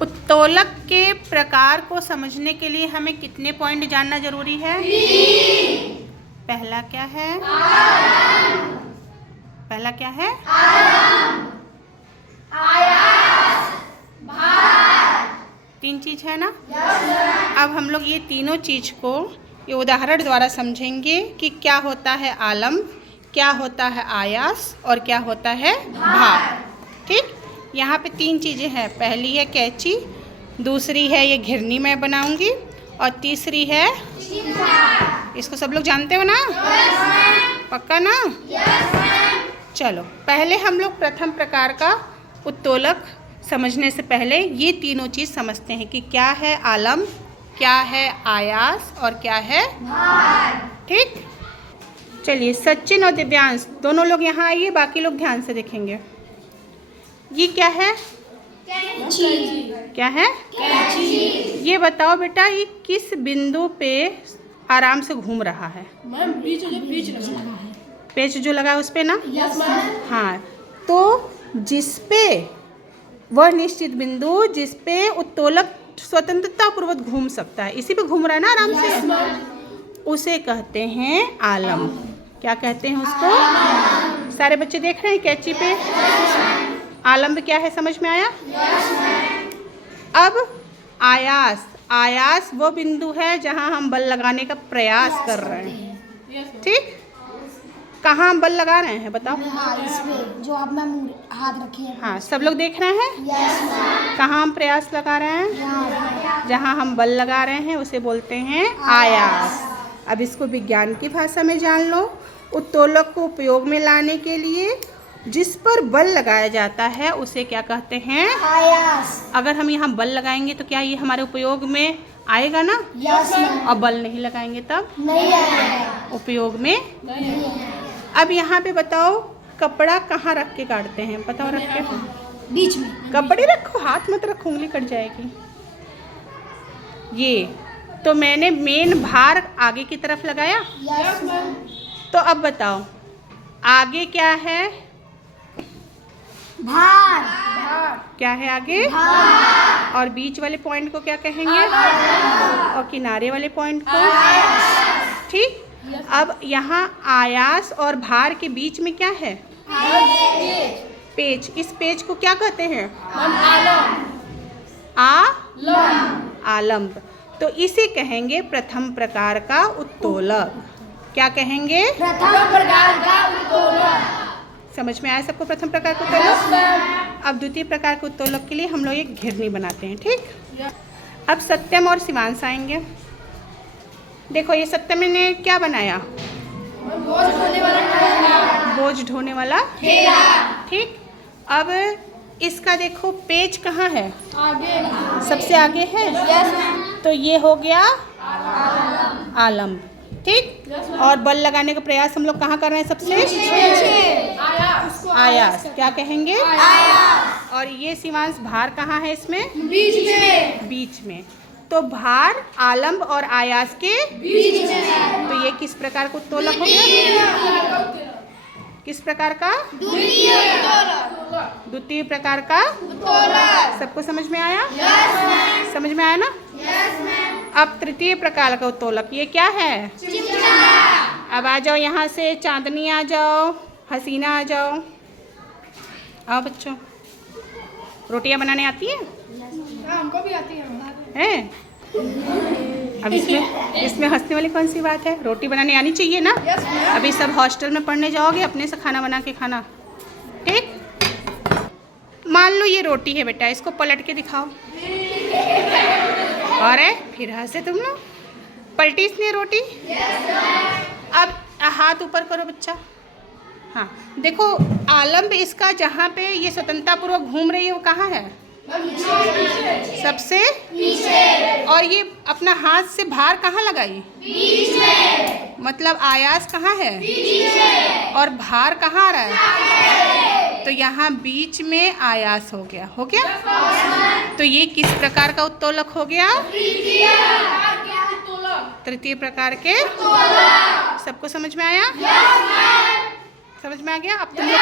उत्तोलक के प्रकार को समझने के लिए हमें कितने पॉइंट जानना जरूरी है? पहला क्या है? पहला क्या है? आयास, भार। 3 चीज है ना? अब हम लोग ये तीनों चीज को ये उदाहरण द्वारा समझेंगे कि क्या होता है आलम्ब, क्या होता है आयास और क्या होता है भार। ठीक, यहाँ पे 3 चीज़ें हैं। पहली है कैंची, दूसरी है ये घिरनी मैं बनाऊंगी और तीसरी है इसको सब लोग जानते हो ना? पक्का ना? चलो पहले हम लोग प्रथम प्रकार का उत्तोलक समझने से पहले ये तीनों चीज़ समझते हैं कि क्या है आलम्ब, क्या है आयास और क्या है भार। ठीक, चलिए सचिन और दिव्यांश दोनों लोग यहाँ आइए, बाकी लोग ध्यान से देखेंगे। ये क्या है? कैंची। क्या है? कैंची। ये बताओ बेटा, ये किस बिंदु पे आराम से घूम रहा है? मैम पेच लगा है। पेच जो लगा है उस पे ना? Yes ma'am. हाँ, तो जिस पे वह निश्चित बिंदु जिस पे उत्तोलक स्वतंत्रता पूर्वक घूम सकता है, इसी पे घूम रहा है ना आराम से, उसे कहते हैं आलम्ब। क्या कहते हैं उसको? सारे बच्चे देख रहे हैं कैंची पे? आलम्ब क्या है, समझ में आया? अब आयास, आयास वो बिंदु है जहां हम बल लगाने का प्रयास कर रहे हैं। ठीक, कहाँ हम बल लगा रहे हैं बताओ? इसमें जो आप मैम हाथ रखी है। हाँ, सब लोग देख रहे हैं? कहाँ हम प्रयास लगा रहे हैं? जहाँ हम बल लगा रहे हैं उसे बोलते हैं आयास। अब इसको विज्ञान की भाषा में जान लो। उत्तोलक को उपयोग में लाने के लिए जिस पर बल लगाया जाता है उसे क्या कहते हैं? आयास। अगर हम यहाँ बल लगाएंगे तो क्या ये हमारे उपयोग में आएगा ना? Yes ma'am. और बल नहीं लगाएंगे तब नहीं आएगा, उपयोग में नहीं। अब यहाँ पे बताओ, कपड़ा कहाँ रख के काटते हैं? बताओ, रख के बीच में। कपड़े रखो, हाथ मत रखो, उंगली कट जाएगी। ये तो मैंने मेन भार आगे की तरफ लगाया। Yes ma'am. तो अब बताओ आगे क्या है? भार। क्या है आगे? भार। और बीच वाले पॉइंट को क्या कहेंगे? और किनारे वाले पॉइंट को? ठीक, अब यहाँ आयास और भार के बीच में क्या है? पेच। इस पेच को क्या कहते हैं? आलम्ब। तो इसे कहेंगे प्रथम प्रकार का उत्तोलक। क्या कहेंगे? प्रथम प्रकार का उत्तोलक। समझ में आया सबको प्रथम प्रकार का उत्तोलक? अब द्वितीय प्रकार के उत्तोलक के लिए हम लोग एक घिरनी बनाते हैं। ठीक, अब सत्यम और शिवांश आएंगे। देखो ये सत्यम ने क्या बनाया? बोझ ढोने वाला ठेला। ठीक, अब इसका देखो पेच कहाँ है? आगे, सबसे आगे है। तो ये हो गया आलम्ब। ठीक, और बल लगाने का प्रयास हम लोग कहाँ कर रहे हैं? सबसे आयास। क्या कहेंगे? आयास। और ये शिवांश भार कहाँ है इसमें? बीच में। बीच में। तो भार आलम्ब और आयास के बीच में है। तो ये किस प्रकार का उत्तोलक हो गया? किस प्रकार का? द्वितीय प्रकार का उत्तोलक। सबको समझ में आया? यस। समझ में आया ना? यस। अब तृतीय प्रकार का उत्तोलक ये क्या है? अब आ जाओ यहाँ से, चांदनी आ जाओ, हसीना आ जाओ। आओ बच्चों, रोटियां बनाने आती है? हमको भी आती है। अब इसमें हंसने वाली कौन सी बात है? रोटी बनाने आनी चाहिए ना? अभी सब हॉस्टल में पढ़ने जाओगे, अपने से खाना बना के खाना। ठीक, मान लो ये रोटी है बेटा, इसको पलट के दिखाओ। अरे फिर हंसे तुम लोग, पलटी इसने रोटी। अब हाथ ऊपर करो बच्चा। हाँ देखो, आलम्ब इसका जहाँ पे ये स्वतंत्रतापूर्वक घूम रही है वो कहाँ है? सबसे पीछे। और ये अपना हाथ से भार कहाँ लगाई? बीच में। मतलब आयास कहाँ है? बीच में। और भार कहाँ आ रहा है? तो यहाँ बीच में आयास हो गया। हो गया? तो ये किस प्रकार का उत्तोलक हो गया? तृतीय प्रकार के। सबको समझ में आया? समझ में आ गया? अब तुम लोग